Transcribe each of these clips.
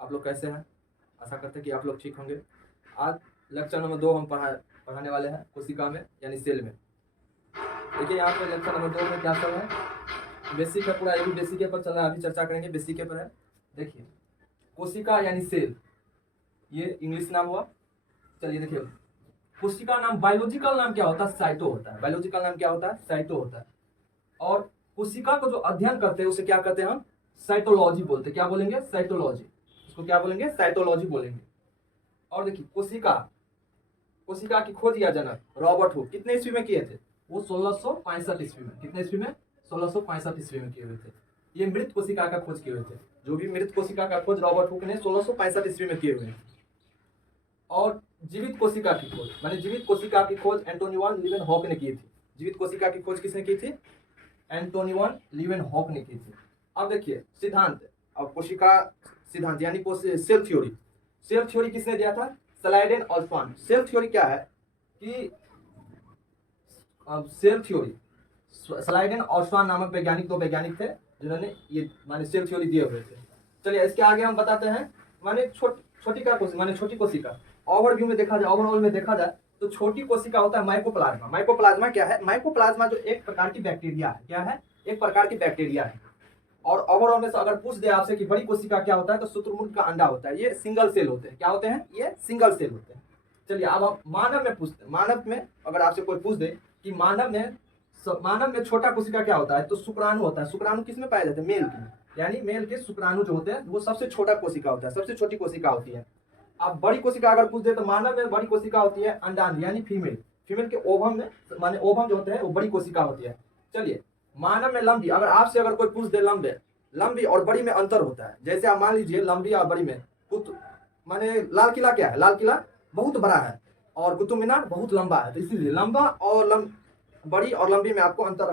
आप लोग कैसे हैं? आशा करते हैं कि आप लोग ठीक होंगे। आज लेक्चर नंबर 2 हम पढ़ाने वाले हैं कोशिका में यानी सेल में। देखिए यहाँ पे लेक्चर नंबर 2 में क्या सब है, बेसिक है पूरा, ये भी बेसिक पर चल रहा है, अभी चर्चा करेंगे बेसिक पर है। देखिए कोशिका यानी सेल, ये इंग्लिश नाम हुआ। चलिए देखिए कोशिका नाम, बायोलॉजिकल नाम क्या होता है? साइटो होता है। बायोलॉजिकल नाम क्या होता है? साइटो होता है। और कोशिका को जो अध्ययन करते हैं उसे क्या कहते हैं? हम साइटोलॉजी बोलते हैं। क्या बोलेंगे? साइटोलॉजी। इसको क्या बोलेंगे? साइटोलॉजी बोलेंगे। और देखिए कोशिका की खोज या जनक रॉबर्ट हुक कितने ईस्वी में किए थे? वो 1665 ईस्वी में। कितने ईस्वी में? 1665 ईस्वी में किए हुए थे। ये मृत कोशिका का खोज किए हुए थे। जो भी मृत कोशिका का खोज रॉबर्ट हुक ने 1665 ईस्वी में किए हुए हैं। और जीवित कोशिका की खोज, माने जीवित कोशिका की खोज एंटोनी वान लीवेनहॉक ने की थी। जीवित कोशिका की खोज किसने की थी? एंटोनी वान लीवेनहॉक ने की थी। अब देखिए सिद्धांत, अब कोशिका सिद्धांत यानी सेल थ्योरी। सेल थ्योरी किसने दिया था? स्लाइडेन ऑस्वान। सेल थ्योरी क्या है कि सेल थ्योरी, स्लाइडेन ऑस्वान नामक वैज्ञानिक, 2 वैज्ञानिक थे जिन्होंने ये माने सेल थ्योरी दिए हुए थे। चलिए इसके आगे हम बताते हैं। माने छोटी कोशिका ओवरव्यू में देखा जाए, ओवरऑल में देखा जाए तो छोटी कोशिका होता है माइकोप्लाज्मा। माइकोप्लाज्मा क्या है? माइकोप्लाज्मा जो एक प्रकार की बैक्टीरिया है। क्या है? एक प्रकार की बैक्टीरिया है। और ओवरऑल में से अगर पूछ दे आपसे कि बड़ी कोशिका क्या होता है तो शुतुरमुर्ग का अंडा होता है। ये सिंगल सेल होते हैं। क्या होते हैं? ये सिंगल सेल होते हैं। चलिए अब हम मानव में पूछते हैं। मानव में अगर आपसे कोई पूछ दे कि मानव में छोटा कोशिका क्या होता है तो शुक्राणु होता है। शुक्राणु किस में पाए जाते हैं? मेल के, यानी मेल के शुक्राणु जो होते हैं वो सबसे छोटा कोशिका होता है, सबसे छोटी कोशिका होती है। अब बड़ी कोशिका अगर पूछ दे तो मानव में बड़ी कोशिका होती है अंडाणु यानी फीमेल। फीमेल के ओवम में, माने ओवम जो होते हैं वो बड़ी कोशिका होती है। चलिए मानव में लंबी, अगर आपसे अगर कोई पूछ दे लंबी और बड़ी में अंतर होता है। जैसे आप मान लीजिए लंबी और बड़ी में माने लाल किला क्या है? लाल किला बहुत बड़ा है और कुतुब मीनार बहुत लंबा है, तो इसीलिए लंबा और बड़ी और लंबी में आपको अंतर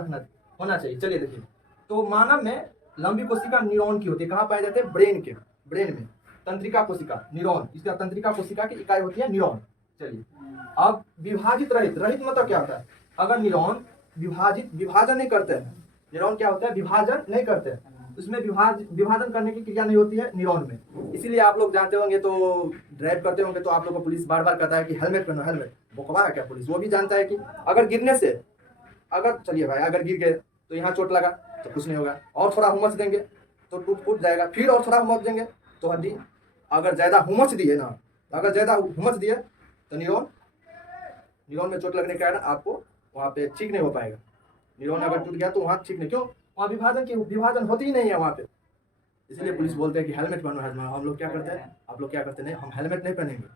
होना चाहिए। चलिए देखिए तो मानव में लंबी कोशिका न्यूरॉन की होती है। कहाँ पाए जाते हैं? ब्रेन में। तंत्रिका कोशिका न्यूरॉन, इसका तंत्रिका कोशिका की इकाई होती है न्यूरॉन। चलिए अब विभाजित रहित मतलब क्या होता है? अगर न्यूरॉन विभाजन नहीं करते हैं, न्यूरॉन क्या होता है? विभाजन नहीं करते हैं, उसमें विभाजन करने की क्रिया नहीं होती है न्यूरॉन में। इसीलिए आप लोग जानते होंगे, तो ड्राइव करते होंगे तो आप लोग को पुलिस बार बार कहता है कि हेलमेट पहनो, हेलमेट। बकवा है क्या पुलिस? वो भी जानता है कि अगर गिरने से, अगर चलिए भाई अगर गिर गए तो यहाँ चोट लगा तो कुछ नहीं होगा, और थोड़ा हुमच देंगे तो टूट जाएगा, फिर और थोड़ा हुमच देंगे तो हड्डी। अगर ज्यादा हुमच दिए तो न्यूरॉन में चोट लगने के कारण आपको वहाँ पे ठीक नहीं हो पाएगा। न्यूरॉन अगर टूट गया तो वहाँ ठीक नहीं, क्यों? वहाँ विभाजन होती ही नहीं है वहाँ पे। इसलिए पुलिस बोलते हैं कि हेलमेट पहनो, हेलमेट। हम लोग क्या करते हैं? आप लोग क्या करते हैं? हम हेलमेट नहीं पहनेंगे।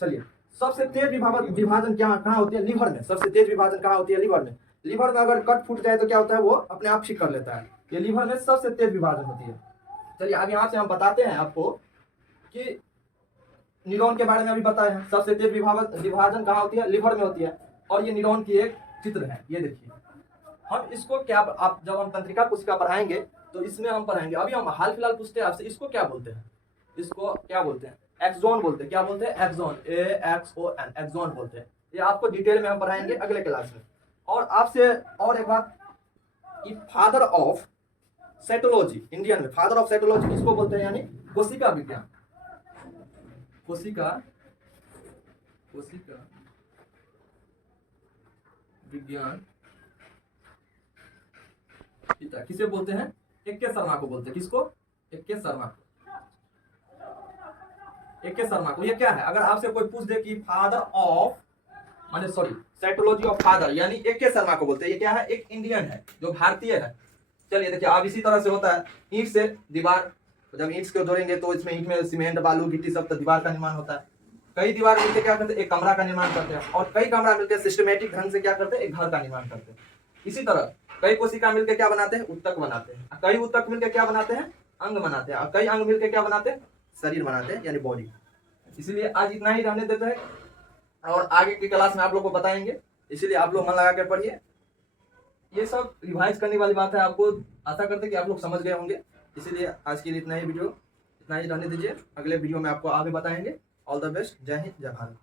चलिए सबसे तेज विभाजन कहाँ होती है? लीवर में। सबसे तेज विभाजन कहाँ होती है? लीवर में। लीवर में अगर कट फूट जाए तो क्या होता है? वो अपने आप ठीक कर लेता है। ये लीवर में सबसे तेज विभाजन होती है। चलिए अब यहाँ से हम बताते हैं आपको कि न्यूरॉन के बारे में अभी बताए हैं। सबसे तेज विभाजन कहाँ होती है? लीवर में होती है। और ये न्यूरॉन की एक चित्र है, ये देखिए। हम इसको क्या, आप जब हम तंत्रिका कोशिका पढ़ाएंगे तो इसमें हम पढ़ाएंगे। अभी हम हाल फिलहाल पूछते हैं आपसे, इसको क्या बोलते हैं? इसको क्या बोलते हैं? एक्सॉन बोलते हैं। क्या बोलते हैं? एक्सॉन, AXON, एक्सॉन बोलते हैं। ये आपको डिटेल में हम पढ़ाएंगे अगले क्लास में। और आपसे और एक बात कि फादर ऑफ साइटोलॉजी, इंडियन में फादर ऑफ साइटोलॉजी किसको बोलते हैं? यानी कोशिका विज्ञान, कोशिका विज्ञान पिता किसे बोलते हैं? AK शर्मा को बोलते हैं। किसको? AK शर्मा को। ये क्या है? अगर आपसे कोई पूछ दे कि फादर ऑफ, माने सॉरी साइटोलॉजी ऑफ फादर, यानी AK शर्मा को बोलते हैं। ये क्या है? एक इंडियन है जो भारतीय है। चलिए देखिए अब इसी तरह से होता है ईंट से दीवार, जब ईंट को जोड़ेंगे तो इसमें ईंट में सीमेंट, बालू, गिट्टी सब, तो दीवार का निर्माण होता है। कई दीवार मिलकर क्या करते हैं? एक कमरा का निर्माण करते हैं। और कई कमरा मिलकर सिस्टमेटिक ढंग से क्या करते हैं? एक घर का निर्माण करते हैं। इसी तरह कई कोशिका मिलकर क्या बनाते हैं? उत्तक बनाते हैं। कई उत्तक मिलकर क्या बनाते हैं? अंग बनाते हैं। और कई अंग मिलकर क्या बनाते हैं? शरीर बनाते हैं, यानी बॉडी। इसलिए आज इतना ही रहने देते हैं और आगे की क्लास में आप लोग को बताएंगे। इसलिए आप लोग मन लगा कर पढ़िए। ये सब रिवाइज करने वाली बात है। आपको आशा करते हैं कि आप लोग समझ गए होंगे। इसीलिए आज के लिए इतना ही रहने दीजिए। अगले वीडियो में आपको आगे बताएंगे। All the best. जय हिंद, जय भारत।